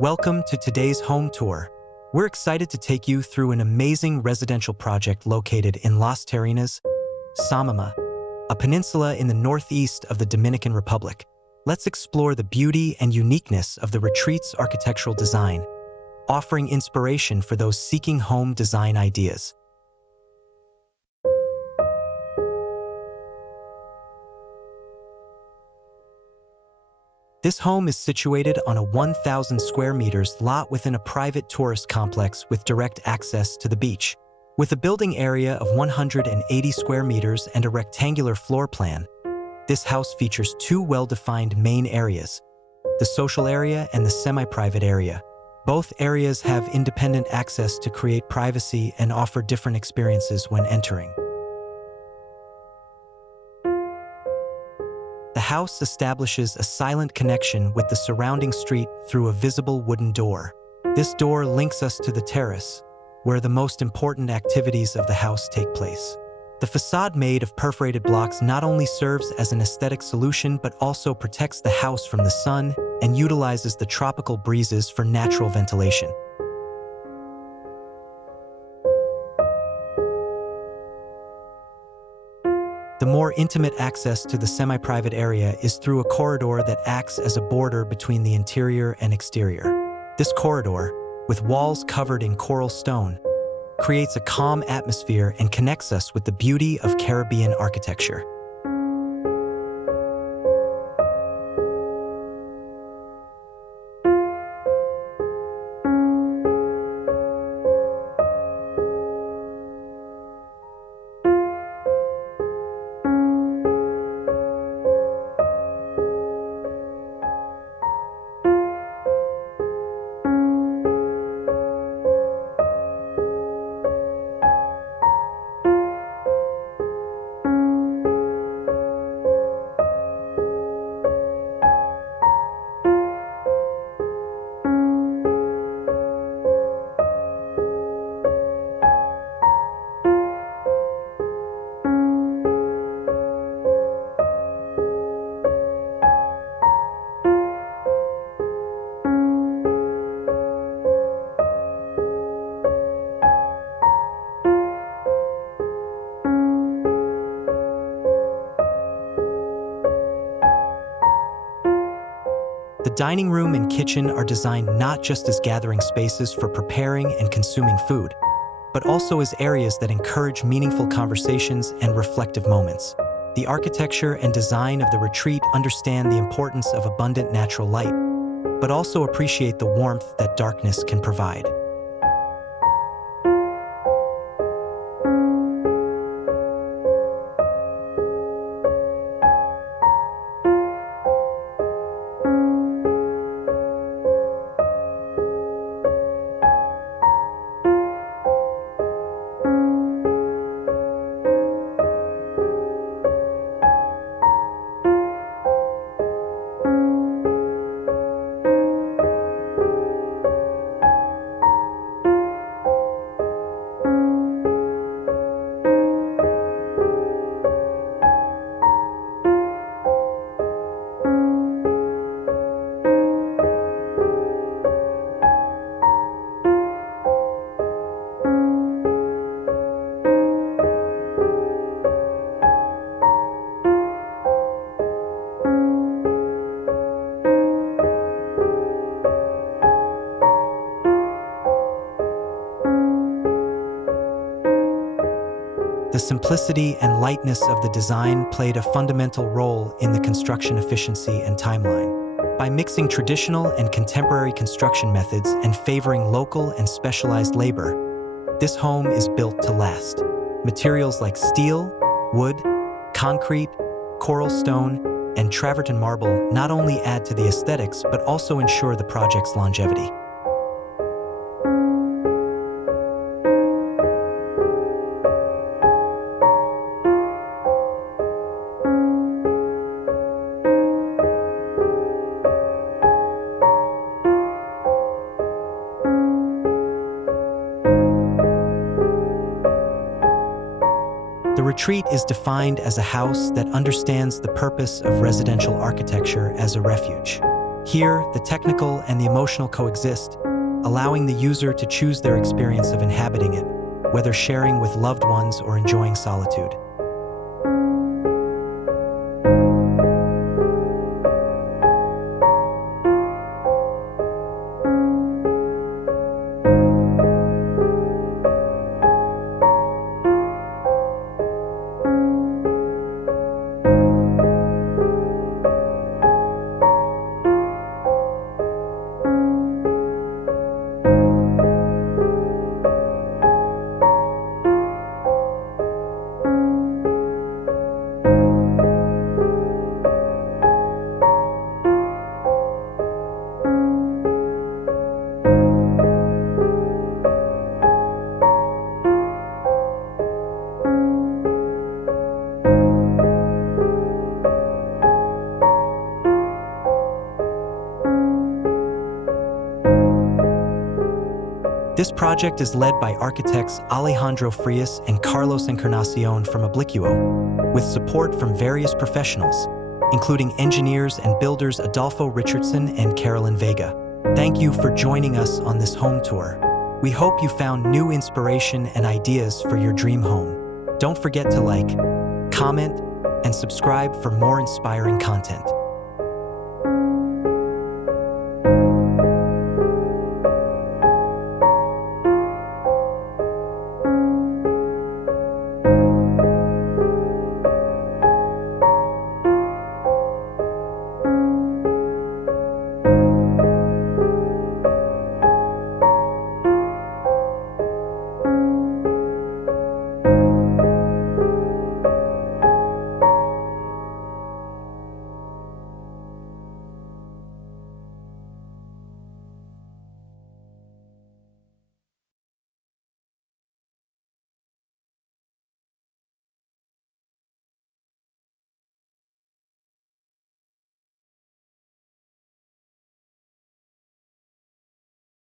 Welcome to today's home tour. We're excited to take you through an amazing residential project located in Las Terrenas, Samaná, a peninsula in the northeast of the Dominican Republic. Let's explore the beauty and uniqueness of the retreat's architectural design, offering inspiration for those seeking home design ideas. This home is situated on a 1,000 square meters lot within a private tourist complex with direct access to the beach. With a building area of 180 square meters and a rectangular floor plan, this house features two well-defined main areas, the social area and the semi-private area. Both areas have independent access to create privacy and offer different experiences when entering. The house establishes a silent connection with the surrounding street through a visible wooden door. This door links us to the terrace, where the most important activities of the house take place. The facade made of perforated blocks not only serves as an aesthetic solution but also protects the house from the sun and utilizes the tropical breezes for natural ventilation. The more intimate access to the semi-private area is through a corridor that acts as a border between the interior and exterior. This corridor, with walls covered in coral stone, creates a calm atmosphere and connects us with the beauty of Caribbean architecture. The dining room and kitchen are designed not just as gathering spaces for preparing and consuming food, but also as areas that encourage meaningful conversations and reflective moments. The architecture and design of the retreat understand the importance of abundant natural light, but also appreciate the warmth that darkness can provide. The simplicity and lightness of the design played a fundamental role in the construction efficiency and timeline. By mixing traditional and contemporary construction methods and favoring local and specialized labor, this home is built to last. Materials like steel, wood, concrete, coral stone, and travertine marble not only add to the aesthetics but also ensure the project's longevity. The retreat is defined as a house that understands the purpose of residential architecture as a refuge. Here, the technical and the emotional coexist, allowing the user to choose their experience of inhabiting it, whether sharing with loved ones or enjoying solitude. This project is led by architects Alejandro Frias and Carlos Encarnacion from Obliquo, with support from various professionals, including engineers and builders Adolfo Richardson and Carolyn Vega. Thank you for joining us on this home tour. We hope you found new inspiration and ideas for your dream home. Don't forget to like, comment, and subscribe for more inspiring content.